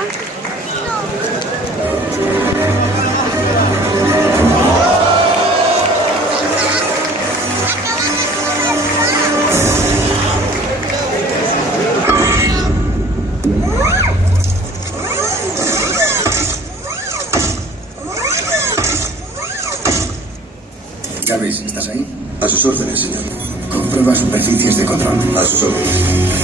¿Verdad? Jarvis, ¿estás ahí? A sus órdenes, señor. Comprueba superficies de control. A sus órdenes.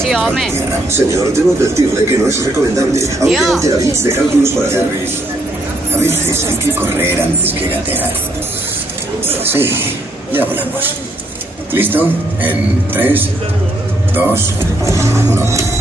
Sí, hombre. Señor, debo advertirle que no es recomendable, aunque ante la bits de cálculos para Jarvis, a veces hay que correr antes que gatear. Sí, ya volamos. ¿Listo? En 3, 2, 1.